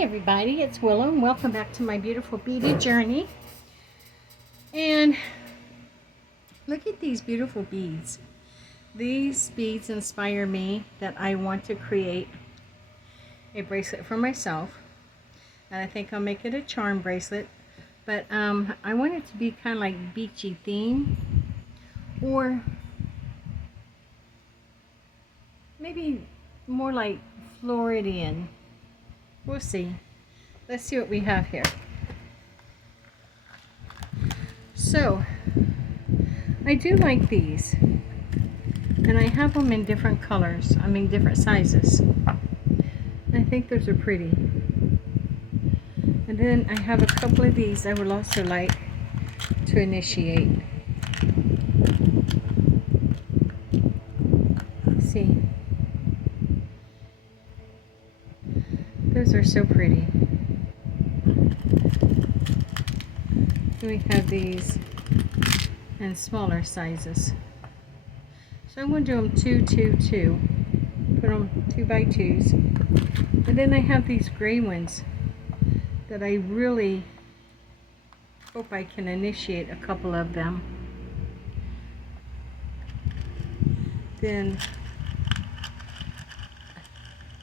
Everybody, it's Willow and welcome back to my beautiful beauty journey. And look at these beautiful beads. These beads inspire me that I want to create a bracelet for myself. And I think I'll make it a charm bracelet. But I want it to be kind of like beachy theme, or maybe more like Floridian. We'll see. Let's see what we have here. So, I do like these. And I have them in different colors. I mean different sizes. I think those are pretty. And then I have a couple of these I would also like to initiate. Let's see. Those are so pretty. We have these in smaller sizes. So I'm going to do them 2, 2, 2. Put them 2 by 2s. And then I have these gray ones that I really hope I can initiate a couple of them. Then,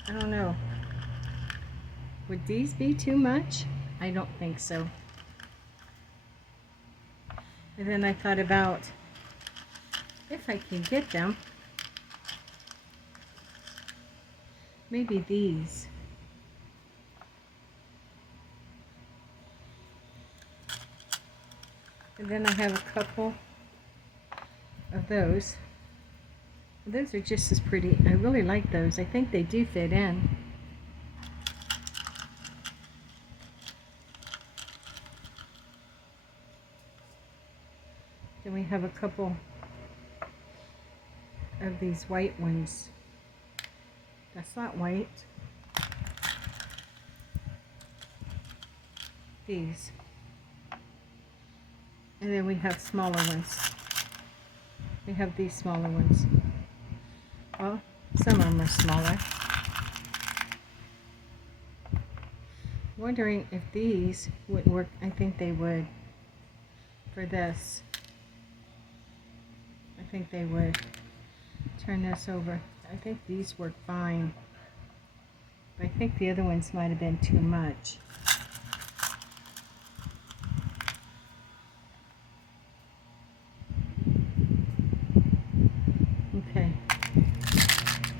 I don't know. Would these be too much? I don't think so. And then I thought about if I can get them, maybe these. And then I have a couple of those. Those are just as pretty. I really like those. I think they do fit in. Then we have a couple of these white ones. That's not white. These. And then we have smaller ones. We have these smaller ones. Well, some of them are smaller. Wondering if these would work. I think they would for this. I think they would. Turn this over. I think these work fine. But I think the other ones might have been too much. Okay.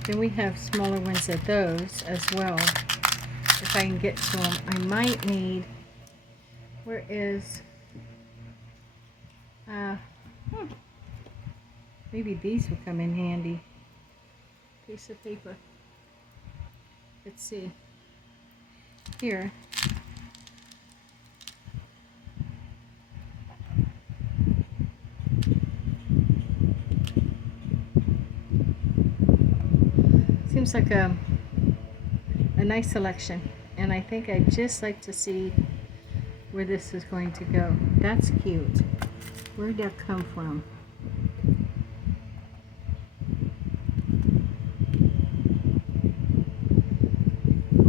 Then we have smaller ones of those as well. If I can get to them, I might need, where is, maybe these will come in handy. Piece of paper. Let's see. Here. Seems like a nice selection. And I think I'd just like to see where this is going to go. That's cute. Where'd that come from?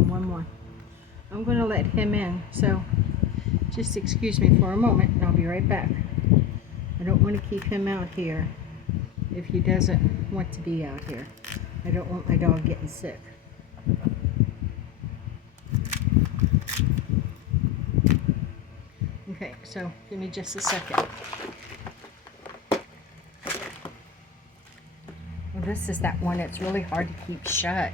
One more. I'm going to let him in, so just excuse me for a moment and I'll be right back. I don't want to keep him out here if he doesn't want to be out here. I don't want my dog getting sick. Okay, so give me just a second. Well, this is that one that's really hard to keep shut.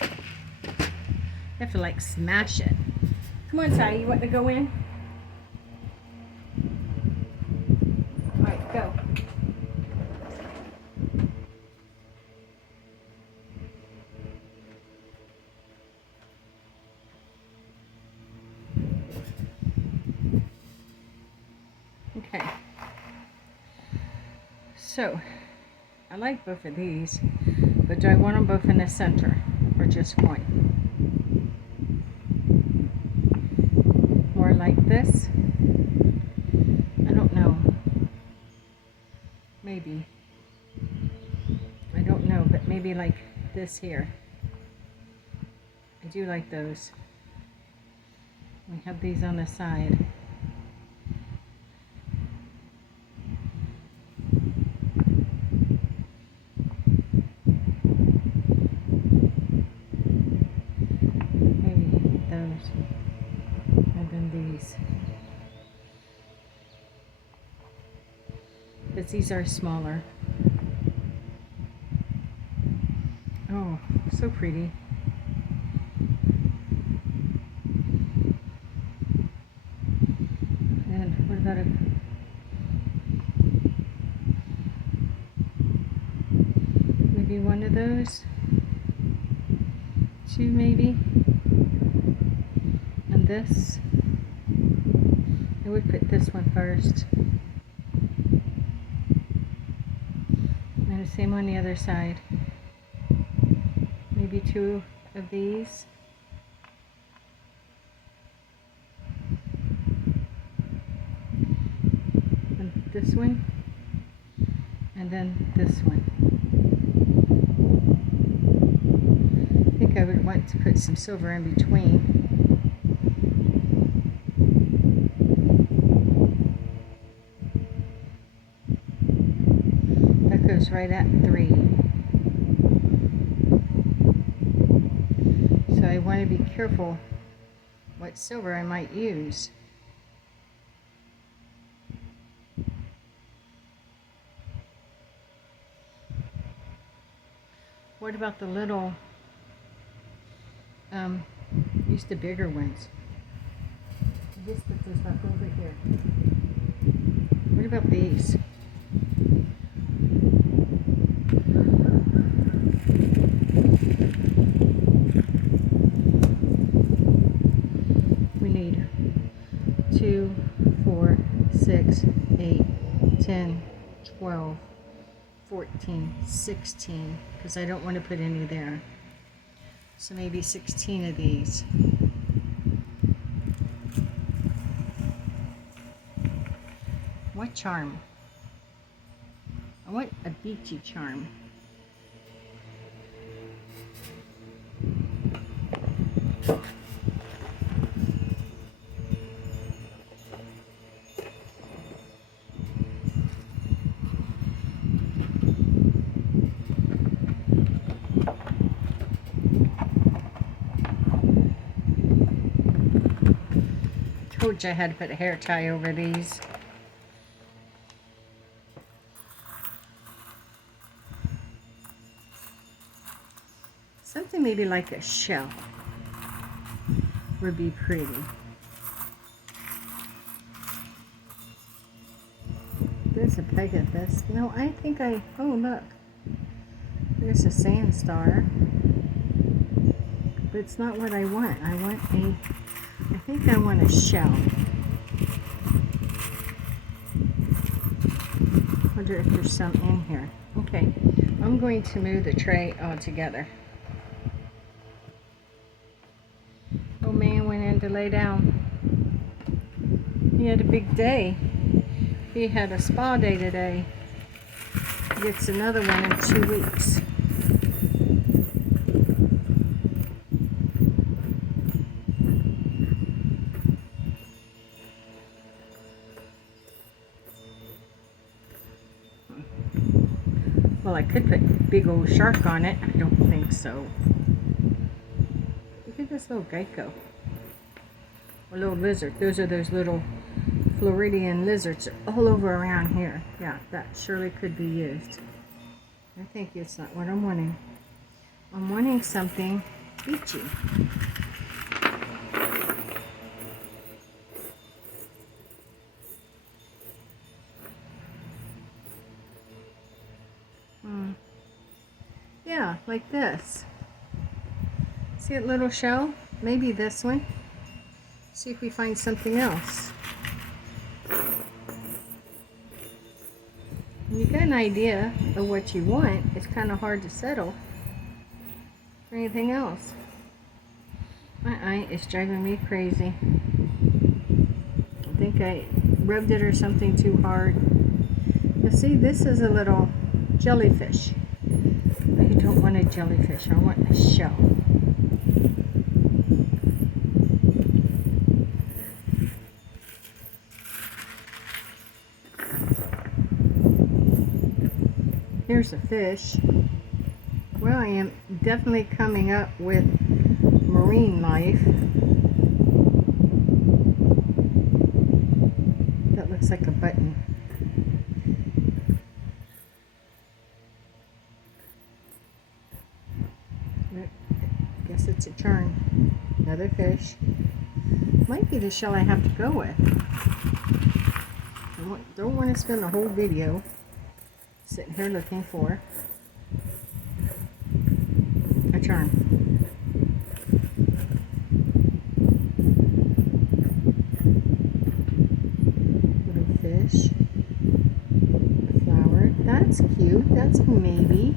You have to like smash it. Come on, Sally, you want to go in? All right, go. Okay. So, I like both of these, but do I want them both in the center or just one? More like this? I don't know. Maybe. I don't know, but maybe like this here. I do like those. We have these on the side. Maybe those. And then these. Because these are smaller. Oh, so pretty. And what about maybe one of those? Two maybe? And this? I would put this one first. And the same on the other side. Maybe two of these. And this one. And then this one. I think I would want to put some silver in between. That goes right at 3. So I want to be careful what silver I might use. What about the little, use the bigger ones. I just put this up over here. What about these? We need 2, 4, 6, 8, 10, 12, 14, 16, because I don't want to put any there. So maybe 16 of these. What charm? I want a beachy charm. Told you I had to put a hair tie over these. Something maybe like a shell would be pretty. There's a peg of this. No, I think oh look. There's a sand star. But it's not what I want. I think I want a shell. Wonder if there's some in here. Okay, I'm going to move the tray all together. Oh man went in to lay down. He had a big day. He had a spa day today. He gets another one in 2 weeks. Well, I could put big old shark on it. I don't think so. Look at this little gecko. A little lizard. Those are those little Floridian lizards all over around here. Yeah, that surely could be used. I think it's not what I'm wanting. I'm wanting something beachy. Yeah, like this. See that little shell? Maybe this one. See if we find something else. When you got an idea of what you want, it's kind of hard to settle for anything else. My eye is driving me crazy. I think I rubbed it or something too hard. But see, this is a little jellyfish. I don't want a jellyfish, I want a shell. here's a fish. Well, I am definitely coming up with marine life. That looks like a button. I guess it's a churn. Another fish. Might be the shell I have to go with. Don't want to spend the whole video sitting here looking for a charm. Little fish. A flower. That's cute. That's a maybe.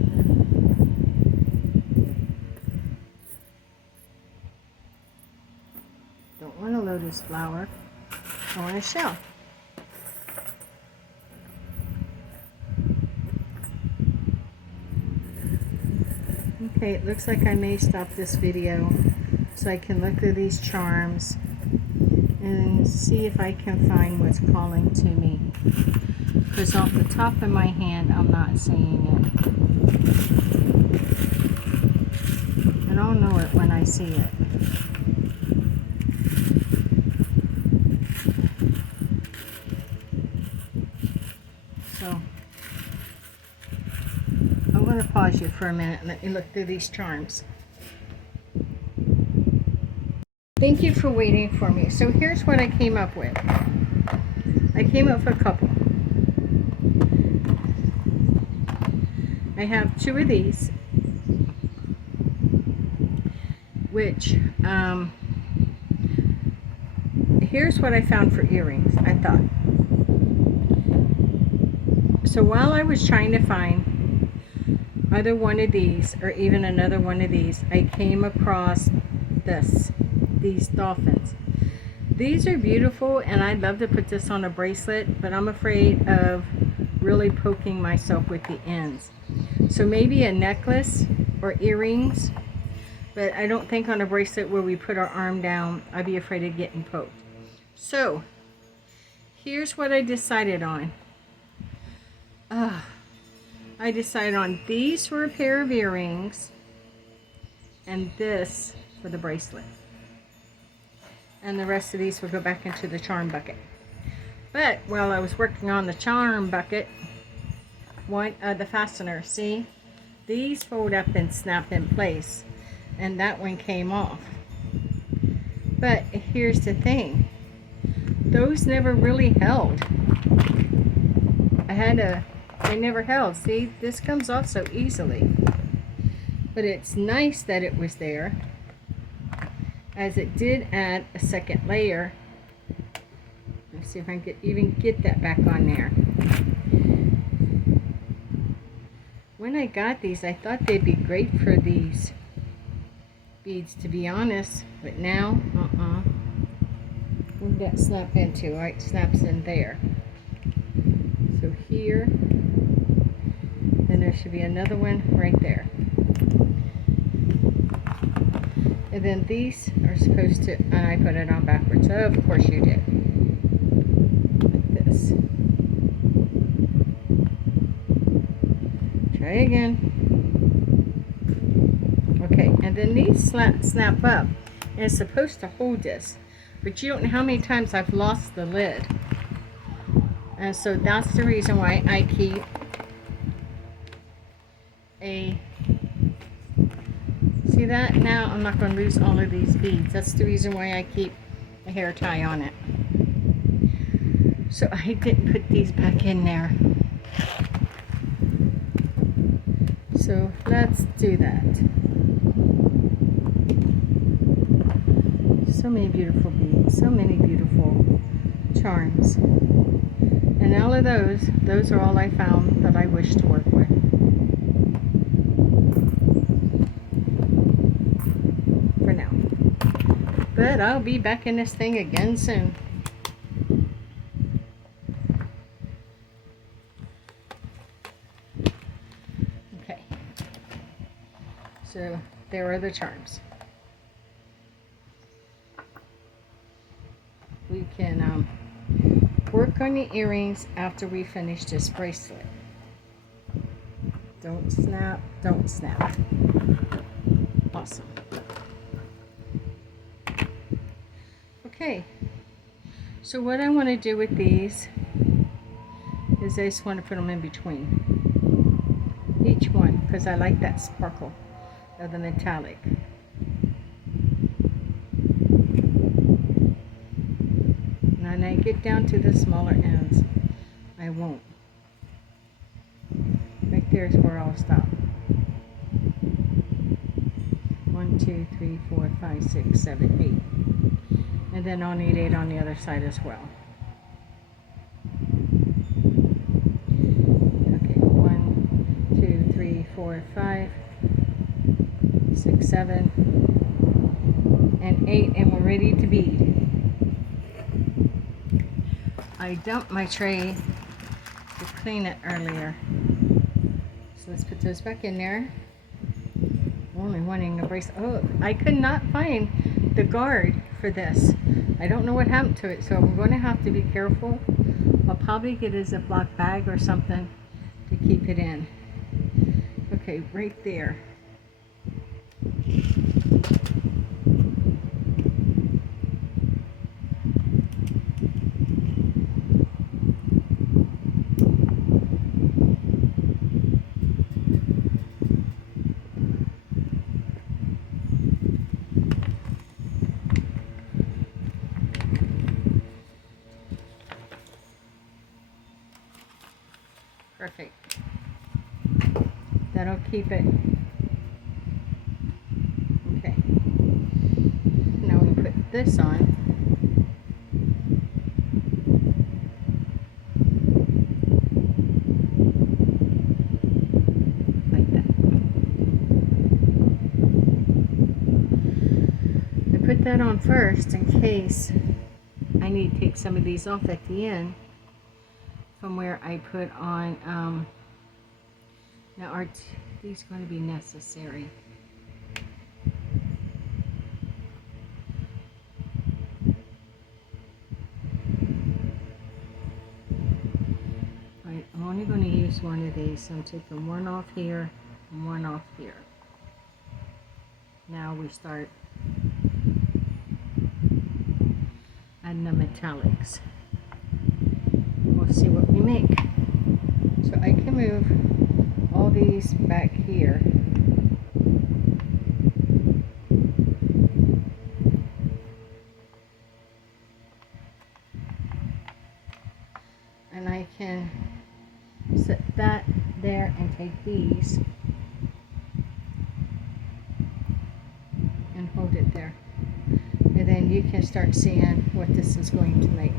Don't want a lotus flower. I want a shell. Okay, it looks like I may stop this video so I can look through these charms and see if I can find what's calling to me. Because off the top of my hand, I'm not seeing it. And I'll know it when I see it. So I'm going to pause you for a minute and let me look through these charms. Thank you for waiting for me. So here's what I came up with. I came up with a couple. I have two of these, which here's what I found for earrings, I thought. So while I was trying to find either one of these or even another one of these, I came across these dolphins. These are beautiful and I'd love to put this on a bracelet, but I'm afraid of really poking myself with the ends. So maybe a necklace or earrings, but I don't think on a bracelet where we put our arm down, I'd be afraid of getting poked. So here's what I decided on. I decided on these for a pair of earrings and this for the bracelet. And the rest of these will go back into the charm bucket. But while I was working on the charm bucket, one of the fasteners, see, these fold up and snap in place, and that one came off. But here's the thing, those never really held. They never held. See, this comes off so easily. But it's nice that it was there, as it did add a second layer. Let's see if I can even get that back on there. When I got these, I thought they'd be great for these beads, to be honest. But now, where'd that snap into? Right, snaps in there. So here, then there should be another one right there. And then these are supposed to, and I put it on backwards. Oh, of course you did. Like this. Try again. Okay, and then these snap up. And it's supposed to hold this. But you don't know how many times I've lost the lid. And so that's the reason why I keep a... See that? Now I'm not going to lose all of these beads. That's the reason why I keep a hair tie on it. So I didn't put these back in there. So let's do that. So many beautiful beads. So many beautiful charms. And all of those are all I found that I wish to work with. But I'll be back in this thing again soon. Okay. So there are the charms. We can work on the earrings after we finish this bracelet. Don't snap, don't snap. Awesome. Okay, so what I want to do with these is I just want to put them in between each one because I like that sparkle of the metallic. Now when I get down to the smaller ends, I won't. Right there is where I'll stop. 1, 2, 3, 4, 5, 6, 7, 8. And then I'll need 8 on the other side as well. Okay, 1, 2, 3, 4, 5, 6, 7, and 8, and we're ready to bead. I dumped my tray to clean it earlier. So let's put those back in there. Only wanting a bracelet. Oh, I could not find the guard for this. I don't know what happened to it, so we're going to have to be careful. I'll probably get a Ziploc bag or something to keep it in. Okay, right there. Perfect. That'll keep it. Okay. Now we put this on. Like that. I put that on first in case I need to take some of these off at the end from where I put on, now are these going to be necessary? Right, I'm only going to use one of these, so I'm taking one off here and one off here. Now we start adding the metallics. We'll see what we make. So I can move all these back here. And I can set that there and take these and hold it there. And then you can start seeing what this is going to make.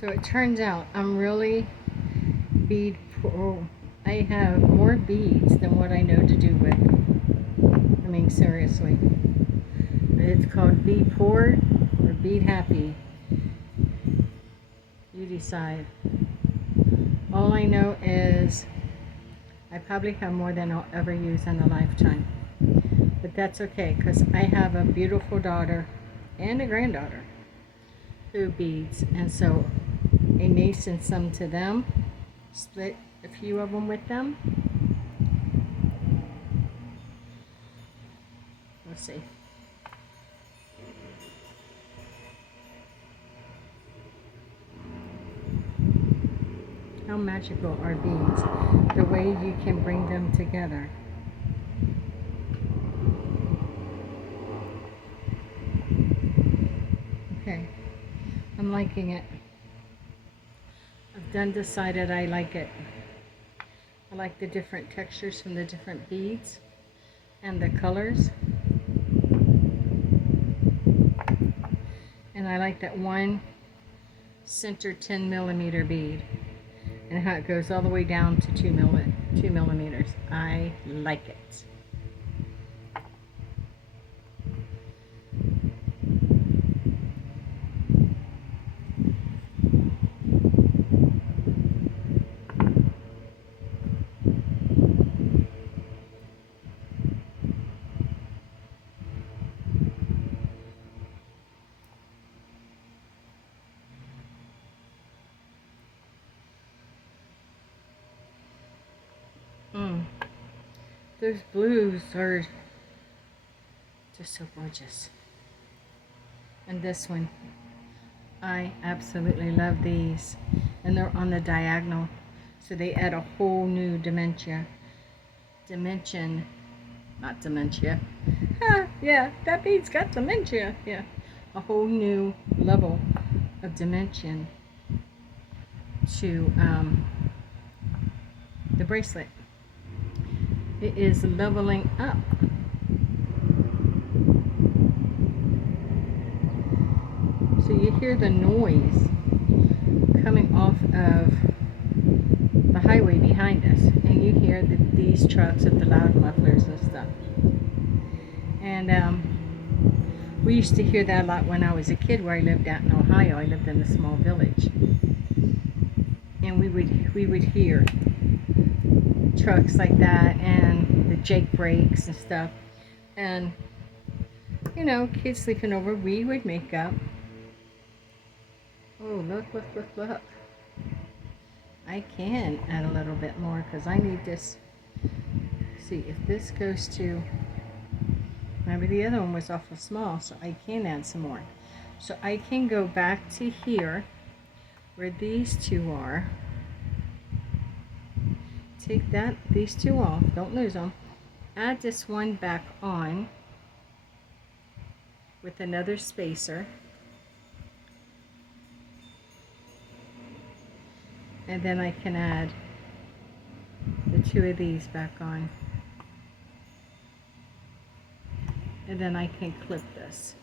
So it turns out I'm really bead poor. I have more beads than what I know to do with. I mean, seriously. It's called Bead Poor or Bead Happy. You decide. All I know is I probably have more than I'll ever use in a lifetime. But that's okay, because I have a beautiful daughter and a granddaughter who beads, and so I may send some to them, split a few of them with them. Let's see. How magical are beads, the way you can bring them together. Okay, I'm liking it. I've done decided I like it. I like the different textures from the different beads and the colors. And I like that one center 10 millimeter bead and how it goes all the way down to 2 millimeters. I like it. Those blues are just so gorgeous. And this one, I absolutely love these. And they're on the diagonal, so they add a whole new dimension. Not dementia. Yeah, that bead's got dementia. Yeah, a whole new level of dimension to the bracelet. It is leveling up. So you hear the noise coming off of the highway behind us, and you hear these trucks with the loud mufflers and stuff. And we used to hear that a lot when I was a kid, where I lived out in Ohio. I lived in a small village, and we would hear trucks like that and the Jake brakes and stuff. And you know, kids sleeping over, we would make up. Oh, look. I can add a little bit more because I need this. See if this goes to, remember the other one was awful small, so I can add some more. So I can go back to here where these two are. Take these two off, don't lose them. Add this one back on with another spacer. And then I can add the two of these back on. And then I can clip this.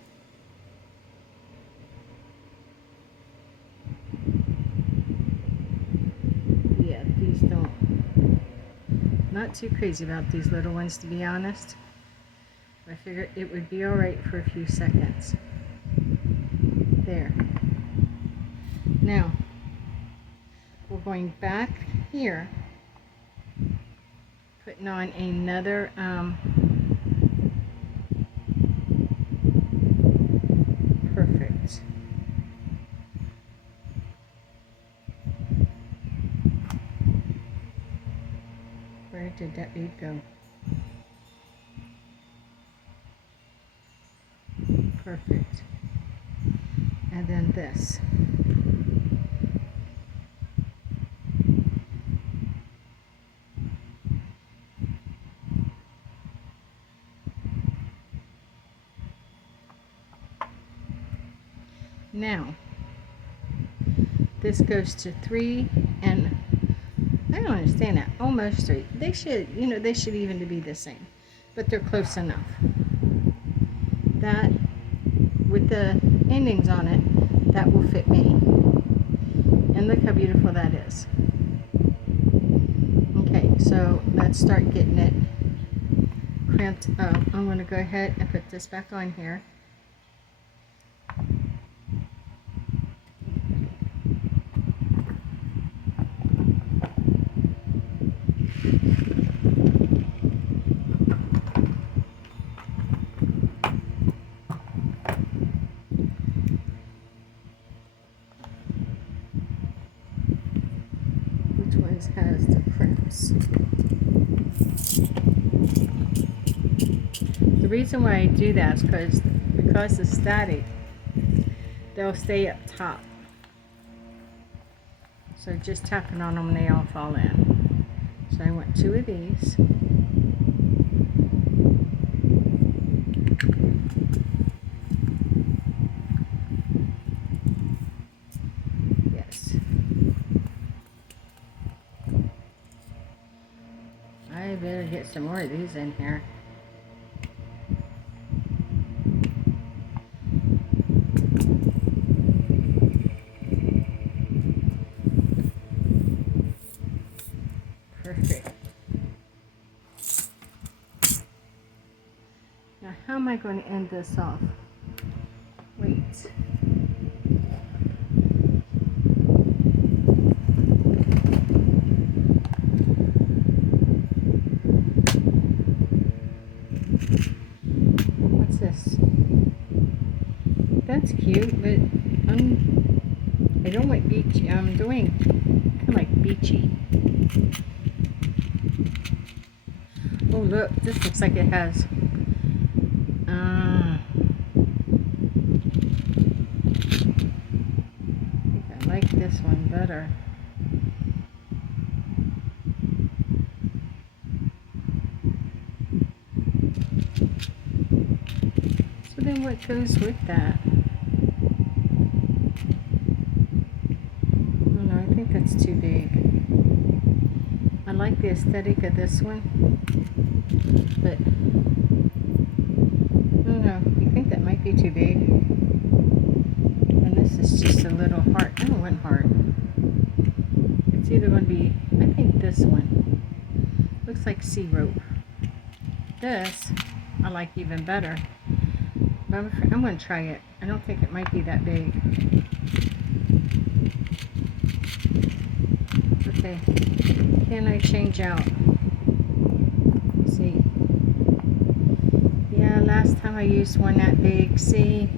Yeah, these don't. Not too crazy about these little ones, to be honest. I figured it would be alright for a few seconds. There. Now, we're going back here, putting on another perfect. Where did that bead go? Perfect. And then this. Now, this goes to 3, and I don't understand that. Almost 3. They should, you know, they should even be the same, but they're close enough. That, with the endings on it, that will fit me. And look how beautiful that is. Okay, so let's start getting it crimped up. I'm going to go ahead and put this back on here. Has the crimps. The reason why I do that is because it's static, they'll stay up top. So just tapping on them, they all fall in. So I want 2 of these. I better get some more of these in here. Perfect. Now, how am I going to end this off? Wait. That's cute, but I don't like beachy. I'm doing kind of like beachy. Oh look, this looks like it has. I think I like this one better. So then what goes with that? Oh no, I think that's too big. I like the aesthetic of this one, but I don't know, I think that might be too big. And this is just a little heart. I don't want heart. It's either going to be, I think this one. Looks like sea rope. This, I like even better. But I'm going to try it. I don't think it might be that big. Okay. Can I change out? Let's see. Yeah, last time I used one that big. See?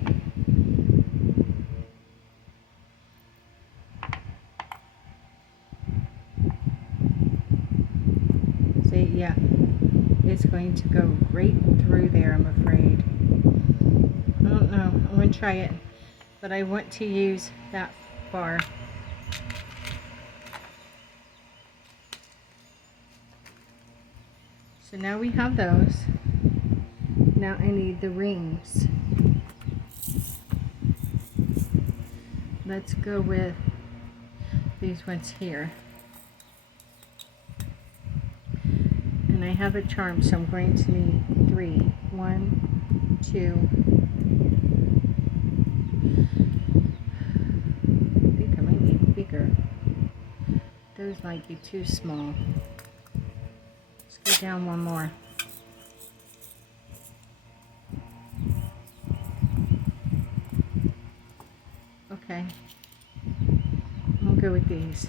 See, yeah. It's going to go right through there, I'm afraid. I don't know. I'm going to try it. But I want to use that far. So now we have those. Now I need the rings. Let's go with these ones here. And I have a charm, so I'm going to need 3. 1, 2. I think I might need bigger. Those might be too small. Let's go down one more. Okay. I'll go with these.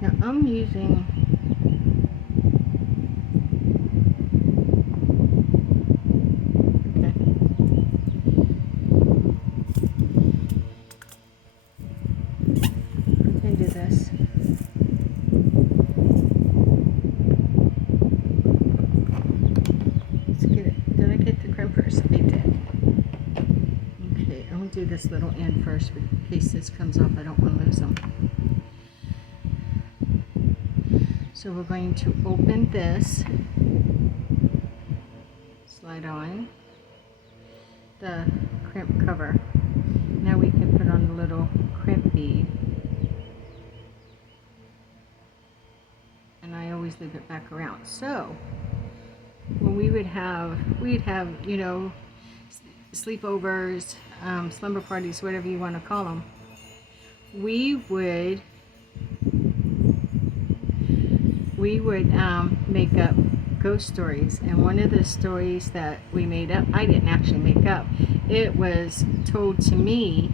Now I'm using this. Let's get it. Did I get the crimpers? I did. Okay, I'm going to do this little end first in case this comes off. I don't want to lose them. So we're going to open this, slide on the crimp cover. Now we can put on the little crimp bead. And I always leave it back around. So when we'd have, you know, sleepovers, slumber parties, whatever you want to call them, we would make up ghost stories. And one of the stories that we made up, I didn't actually make up. It was told to me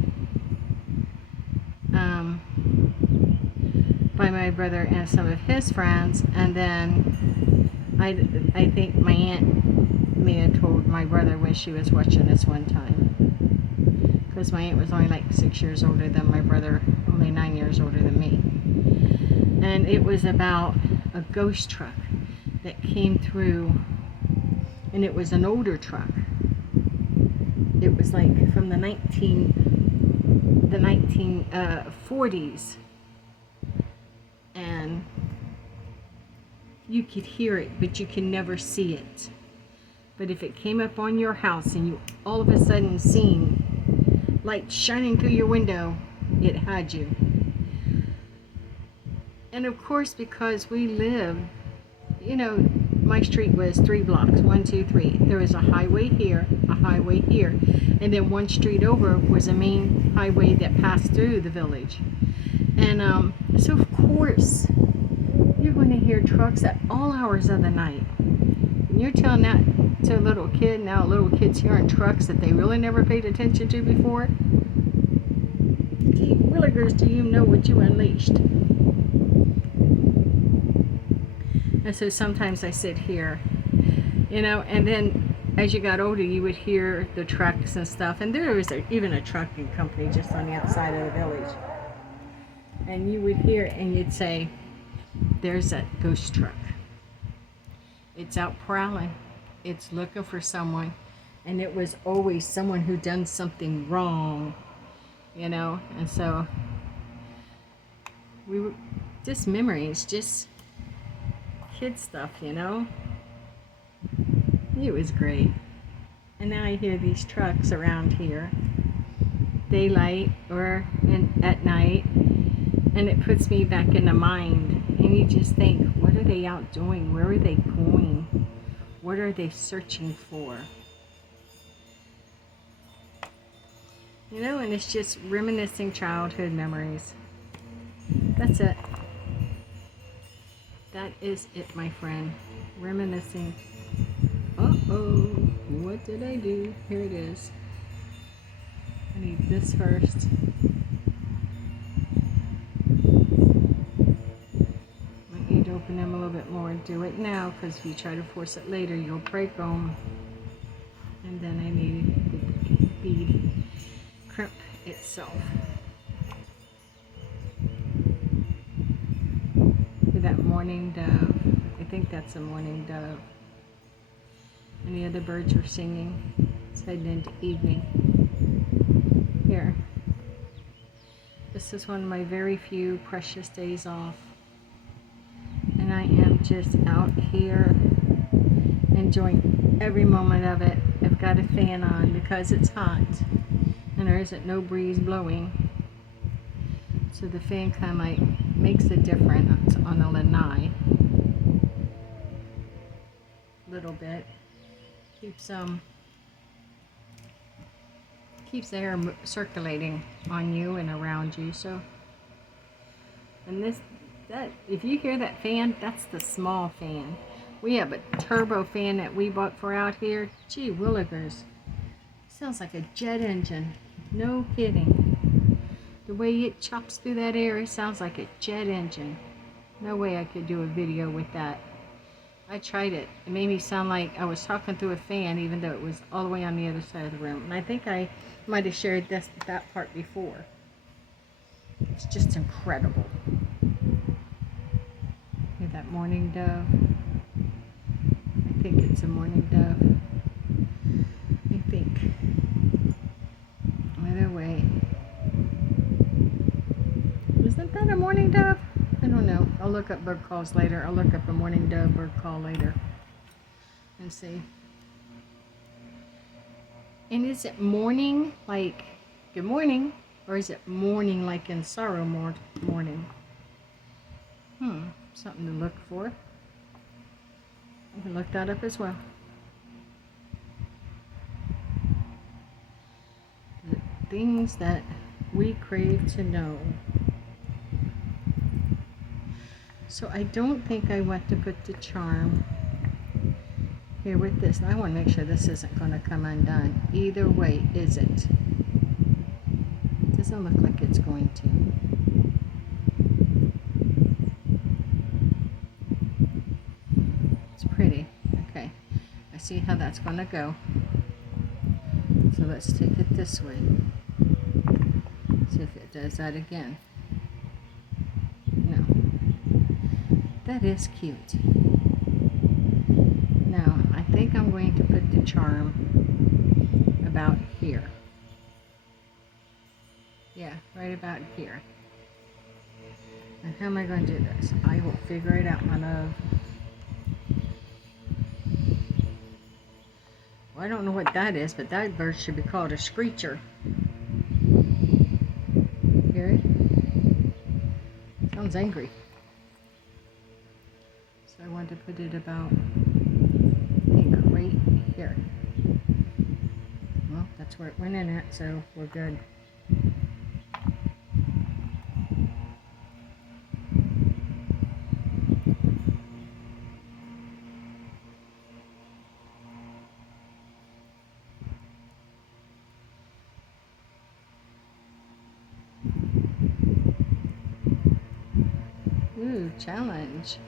by my brother and some of his friends, and then I think my aunt may have told my brother when she was watching this one time, because my aunt was only like 6 years older than my brother, only 9 years older than me. And it was about a ghost truck that came through, and it was an older truck. It was like from the 1940s, and you could hear it, but you can never see it. But if it came up on your house and you all of a sudden seen light shining through your window, it had you. And of course, because we live, you know, my street was 3 blocks, 1, 2, 3. There was a highway here, a highway here, and then one street over was a main highway that passed through the village. And so of course, you're going to hear trucks at all hours of the night. And you're telling that to a little kid, now a little kid's hearing trucks that they really never paid attention to before. Gee willikers, do you know what you unleashed? And so sometimes I sit here, you know, and then as you got older, you would hear the trucks and stuff. And there was even a trucking company just on the outside of the village. And you would hear and you'd say, there's that ghost truck. It's out prowling. It's looking for someone. And it was always someone who done something wrong, you know. And so we were just memories, just kid stuff, you know. It was great. And now I hear these trucks around here, daylight or at night, and it puts me back in the mind. And you just think, what are they out doing? Where are they going? What are they searching for? You know, and it's just reminiscing childhood memories. That's it. That is it, my friend. Reminiscing. Uh-oh, what did I do? Here it is. I need this first. Might need to open them a little bit more. Do it now, because if you try to force it later, you'll break them. And then I need the bead crimp itself. Look at that mourning dove. I think that's a mourning dove. And the other birds are singing. It's heading into evening. Here. This is one of my very few precious days off. And I am just out here enjoying every moment of it. I've got a fan on because it's hot. And there isn't no breeze blowing. So the fan kind of like makes a difference on the lanai. A little bit. Keeps the air circulating on you and around you. So, and that if you hear that fan, that's the small fan. We have a turbo fan that we bought for out here. Gee willikers, sounds like a jet engine. No kidding. The way it chops through that air, it sounds like a jet engine. No way I could do a video with that. I tried it. It made me sound like I was talking through a fan, even though it was all the way on the other side of the room. And I think I might have shared that part before. It's just incredible. Hear that mourning dove? I think it's a mourning dove. I think. Either way. Isn't that a mourning dove? I don't know. I'll look up bird calls later. I'll look up a mourning dove bird call later and see. And is it mourning like good morning, or is it mourning like in sorrow mourning? Something to look for. I can look that up as well. The things that we crave to know. So I don't think I want to put the charm here with this. I want to make sure this isn't going to come undone. Either way, is it? Doesn't look like it's going to. It's pretty. Okay. I see how that's going to go. So let's take it this way. See if it does that again. No. That is cute. Now, I think I'm going to put the charm about here. Yeah, right about here. And how am I going to do this? I will figure it out, my love. Well, I don't know what that is, but that bird should be called a screecher. Hear it? Sounds angry. So I want to put it about, I think, right here. Well, that's where it went in at, so we're good. Ooh, challenge.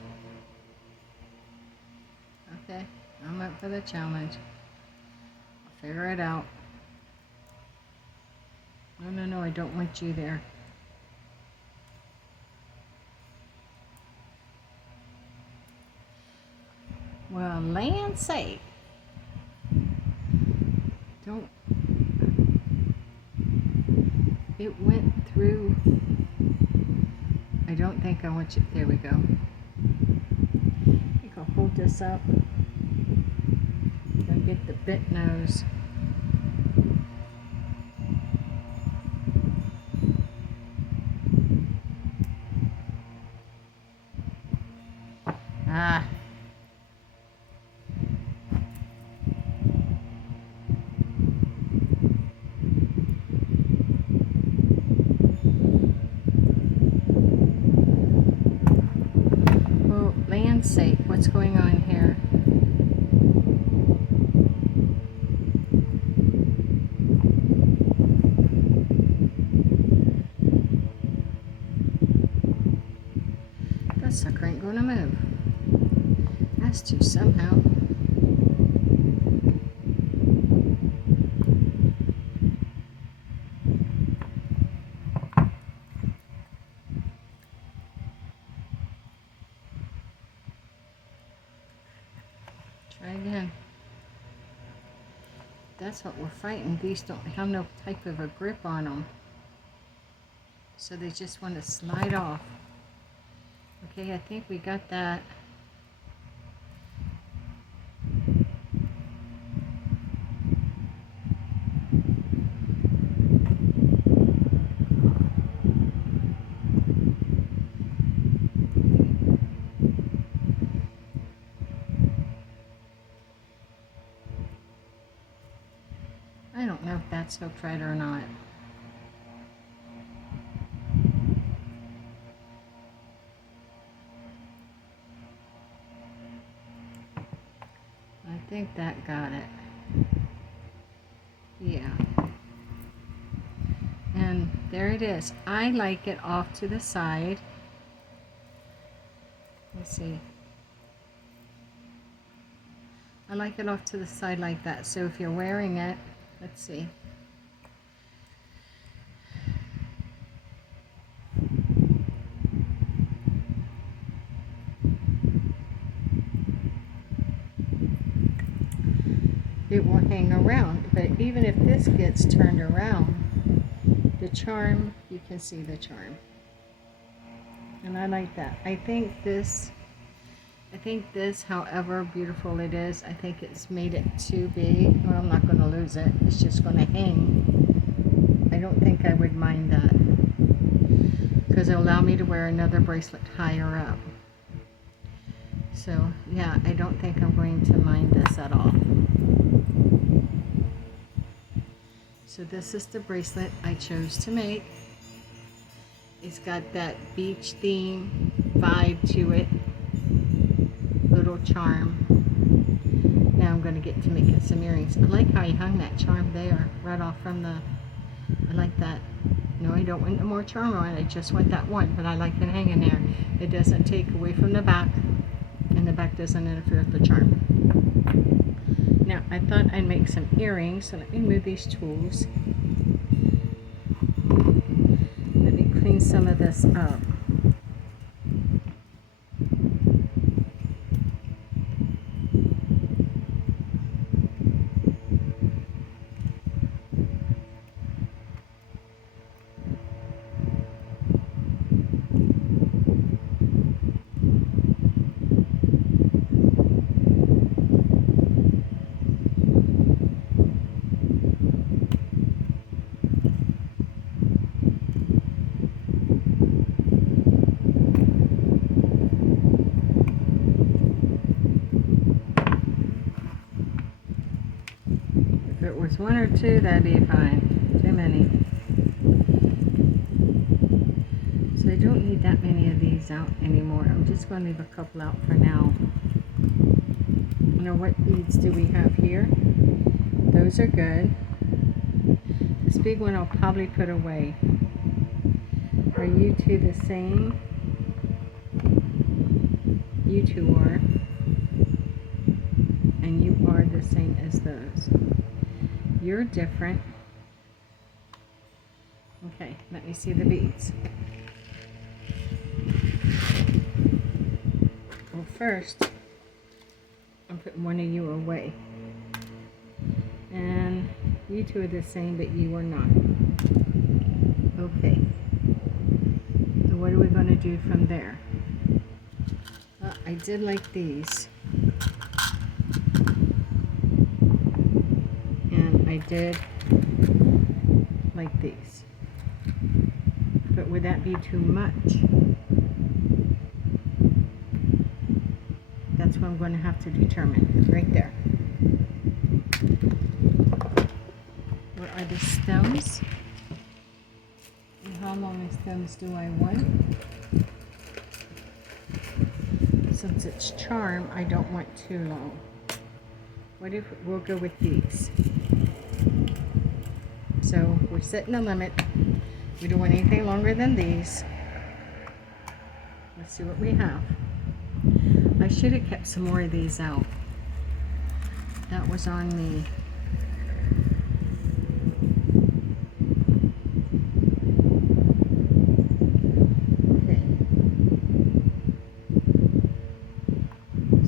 Okay, I'm up for the challenge. I'll figure it out. No, I don't want you there. Well, land's sake. Don't. It went through. I don't think I want you. There we go. I think I'll hold this up. I'll get the bit nose. Ah. Well, land's sake, what's going on here? That sucker ain't gonna move. Has to somehow. Try again. That's what we're fighting. These don't have no type of a grip on them. So they just want to slide off. Okay, I think we got that. I don't know if that's hooked right or not. I think that got it. Yeah. And there it is. I like it off to the side. Let's see. I like it off to the side like that. So if you're wearing it, let's see. It will hang around, but even if this gets turned around, the charm, you can see the charm. And I like that. I think this, however beautiful it is, I think it's made it too big. Well, I'm not going to lose it. It's just going to hang. I don't think I would mind that, because it'll allow me to wear another bracelet higher up. So, yeah, I don't think I'm going to mind this at all. So this is the bracelet I chose to make. It's got that beach theme vibe to it. Little charm. Now I'm going to get to making some earrings. I like how you hung that charm there, right off from the, I like that. No, I don't want no more charm on it. I just want that one, but I like it hanging there. It doesn't take away from the back, and the back doesn't interfere with the charm. Now, I thought I'd make some earrings, so let me move these tools. Let me clean some of this up. If it was one or two, that'd be fine. Too many. So I don't need that many of these out anymore. I'm just going to leave a couple out for now. Now, what beads do we have here? Those are good. This big one I'll probably put away. Are you two the same? You two are. And you are the same as those. You're different. Okay, let me see the beads. Well, first, I'm putting one of you away. And you two are the same, but you are not. Okay. So what are we going to do from there? I did like these. And I did like these. But would that be too much? That's what I'm going to have to determine. Right there. Where are the stems? And how long stems do I want? Since it's charm, I don't want too long. What if we'll go with these? So we're setting a limit. We don't want anything longer than these. Let's see what we have. I should have kept some more of these out. That was on me. Okay.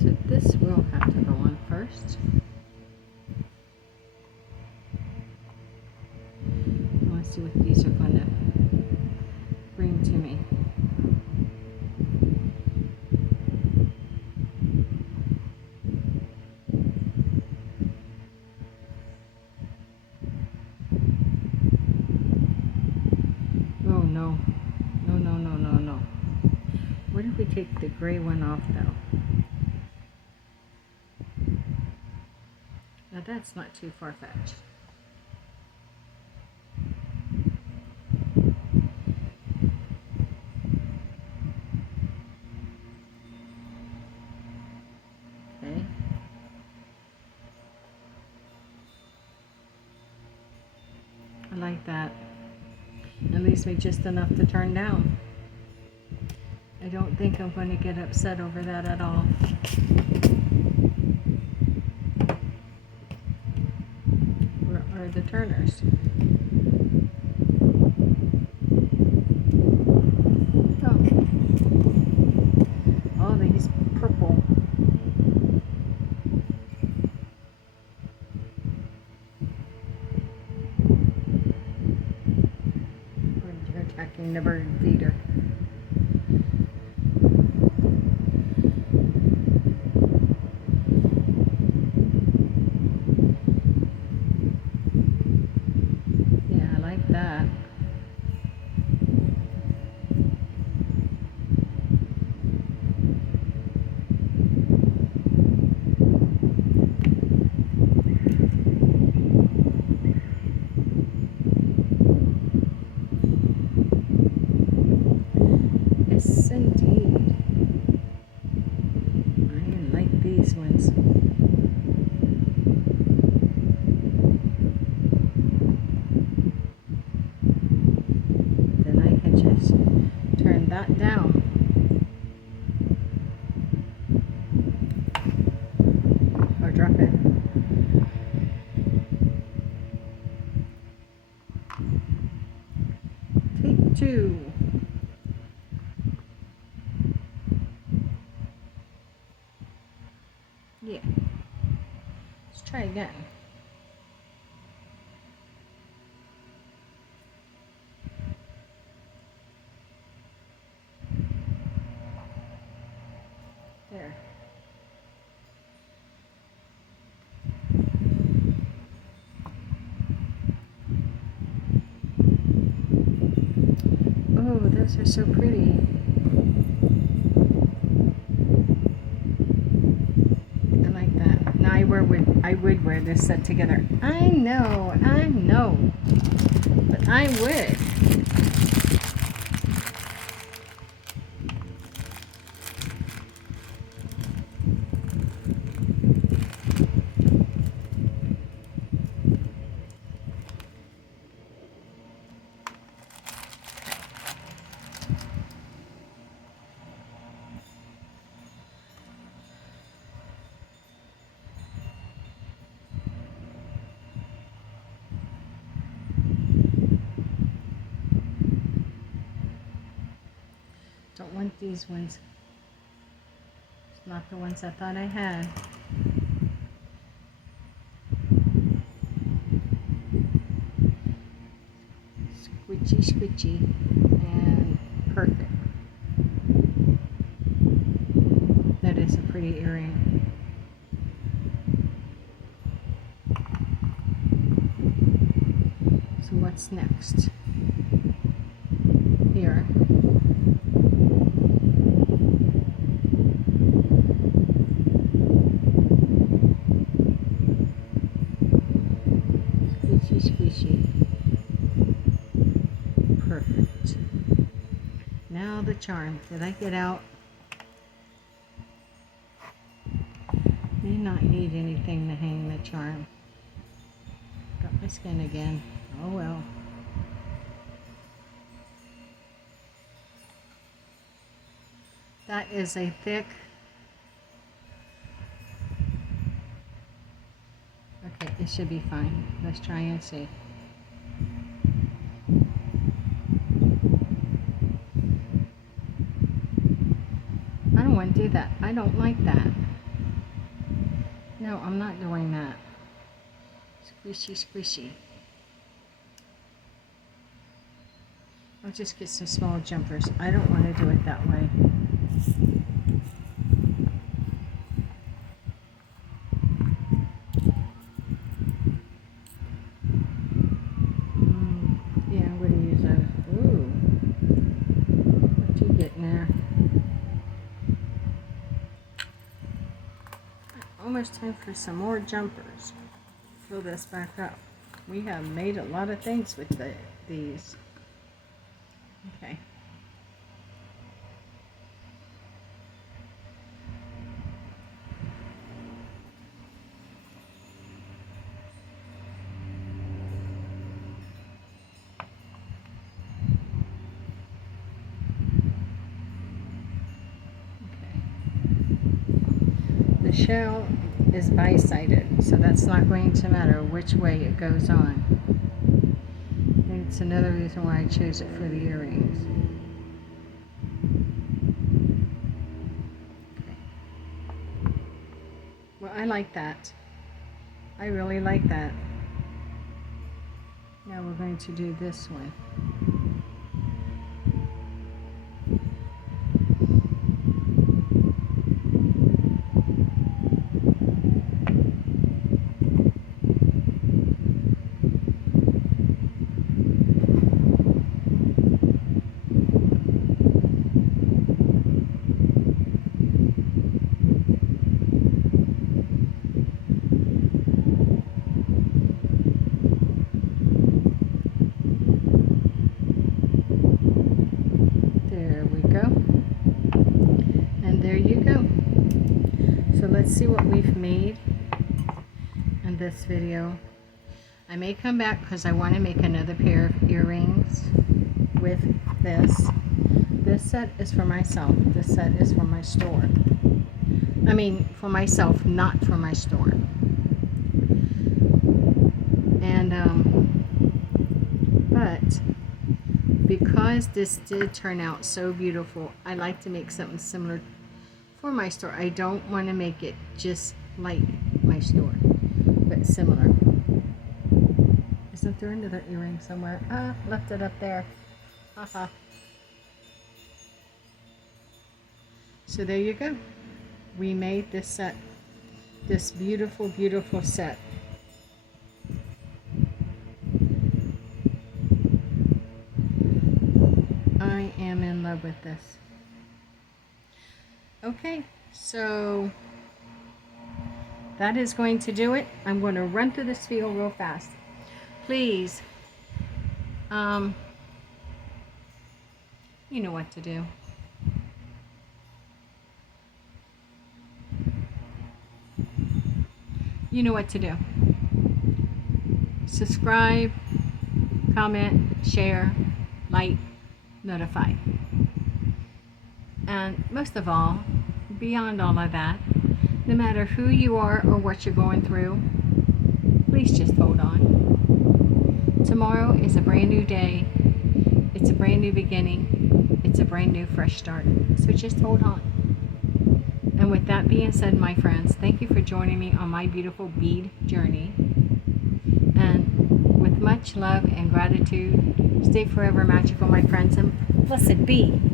So this will have to go on first. Let's see what these are going to bring to me. Oh no. No, no, no, no, no. What if we take the gray one off though? Now that's not too far-fetched. Okay. I like that. It leaves me just enough to turn down. I don't think I'm going to get upset over that at all. Where are the turners? Oh. All these purple. They're attacking the bird feeder. That. Yes, indeed. I like these ones. Turn that down. Or drop it. Take two. Yeah. Let's try again. There. Oh, those are so pretty. I like that. Now I would wear this set together. I know, but I would. Don't want these ones. It's not the ones I thought I had. squishy, and perfect. That is a pretty earring. So what's next? Here. Squishy. Perfect. Now the charm. Did I get out? May not need anything to hang the charm. Got my skin again. Oh well. That is a thick. Okay, it should be fine. Let's try and see. I don't want to do that. I don't like that. No, I'm not doing that. Squishy. I'll just get some small jumpers. I don't want to do it that way. Yeah, I'm going to use a... Ooh. What you getting there? Almost time for some more jumpers. Fill this back up. We have made a lot of things with these. Okay. The shell is bi-sided, so that's not going to matter which way it goes on. And it's another reason why I chose it for the earrings. Okay. Well, I like that. I really like that. Now we're going to do this one. Let's see what we've made in this video. I may come back because I want to make another pair of earrings with this. This set is for myself. This set is for my store. I mean, for myself, not for my store. And, but because this did turn out so beautiful, I like to make something similar for my store. I don't want to make it just like my store, but similar. Isn't there another earring somewhere? Ah, left it up there. Haha. So there you go. We made this set. This beautiful, beautiful set. I am in love with this. Okay, so that is going to do it. I'm going to run through this field real fast. Please, you know what to do. You know what to do. Subscribe, comment, share, like, notify. And most of all, beyond all of that, no matter who you are or what you're going through, please just hold on. Tomorrow is a brand new day. It's a brand new beginning. It's a brand new fresh start. So just hold on. And with that being said, my friends, thank you for joining me on my beautiful bead journey. And with much much love and gratitude. Stay forever magical, my friends, and blessed be.